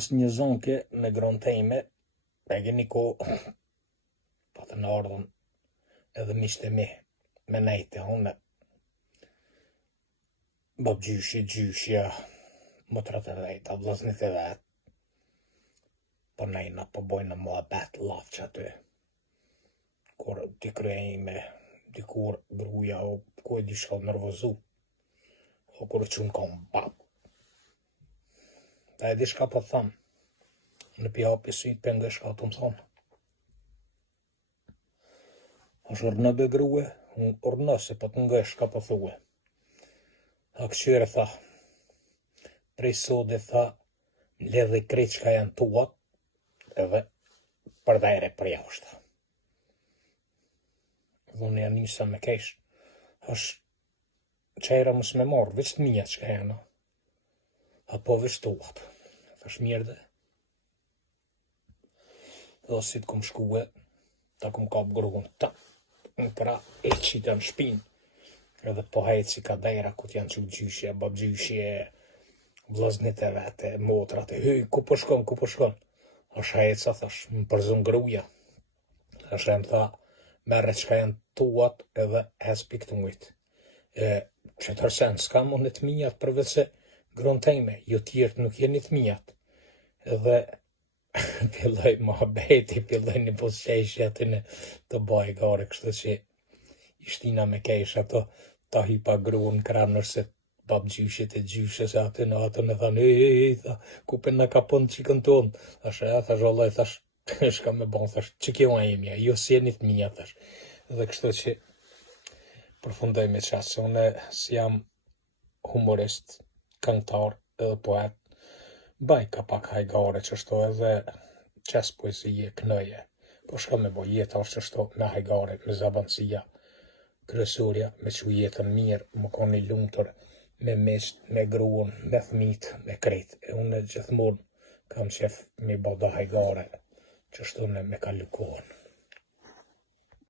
Një zonke me gronë ime, e keni ko, pa të në ardhën edhe mishte mi, me nejte une, gjyshja, motrat e vejta, vllaznit e vet, po nejna, po bojna mua bet lafç aty, kur t'i kryejme, dikur gruja o ku e di shka nervozu, o kur e qunë kom bab. Ta e di shka po thamë, në pjapi sytë për nga shka të më thonë. Është ornë be grue, ornë se po të nga shka po thue. A këshyre tha, prej sodi tha, ledhe krejt shka janë tuat, edhe përdajre për jashtë. Dhunë janë njësa me kesh, është qajra mësë me marrë, veç të minjat shka janë. Apo veç tuat, thash mirë dhe. Dhe si të kom shkue, ta kom kap gruën, ta, në pra e qita në shpinë, edhe po hajtë si ka dajra, ku t'janë që gjyshje, babgjyshje, vllaznit e vete, motrat e hyj, ku po shkon, është hajtë sa thash, më përzun gruja, thash e më tha, merre qka janë tuat edhe hes piktungujt. Që tërsen, s'ka mund të mijat përveç se grunë tejme, jo tjertë nuk jeni të mijat, edhe pilloj muhabeti, pilloj një posqeshje aty në të baj gare, kështu që ishtina me kesh ato, ta hipa gruën kranër se babgjyshit e gjyshes aty në ato në thanë, tha, ku për në kapon qikën tonë, thash e, thash ollaj, thash, shka me bon, thash, që kjo a imja, jo si e një të mija, thash, dhe kështu që përfundoj me qasë, une si jam humorist, këngtar edhe poet, baj ka pak hajgare që shto edhe qes poezije, knëje, po shka me bo jeta është që shto me hajgare, me zabansia, kryesurja, me që jetën mirë, më koni lumëtër, me misht, me gruën, me thmit, me krejt, e unë gjithmonë kam qef me bo da hajgare, që shto me kalu kohën.